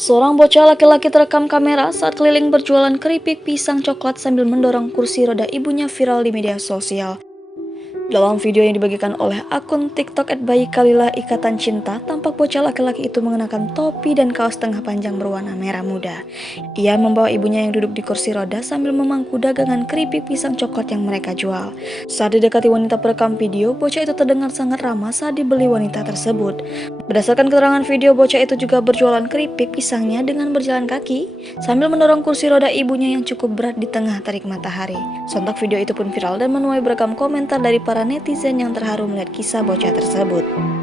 Seorang bocah laki-laki terekam kamera saat keliling berjualan keripik pisang coklat sambil mendorong kursi roda ibunya viral di media sosial. Dalam video yang dibagikan oleh akun TikTok @bayikalila ikatan cinta, tampak bocah laki-laki itu mengenakan topi dan kaos tengah panjang berwarna merah muda. Ia membawa ibunya yang duduk di kursi roda sambil memangku dagangan keripik pisang coklat yang mereka jual. Saat didekati wanita perekam video, bocah itu terdengar sangat ramah saat dibeli wanita tersebut. Berdasarkan keterangan video, bocah itu juga berjualan keripik pisangnya dengan berjalan kaki sambil mendorong kursi roda ibunya yang cukup berat di tengah terik matahari. Sontak video itu pun viral dan menuai beragam komentar dari para netizen yang terharu melihat kisah bocah tersebut.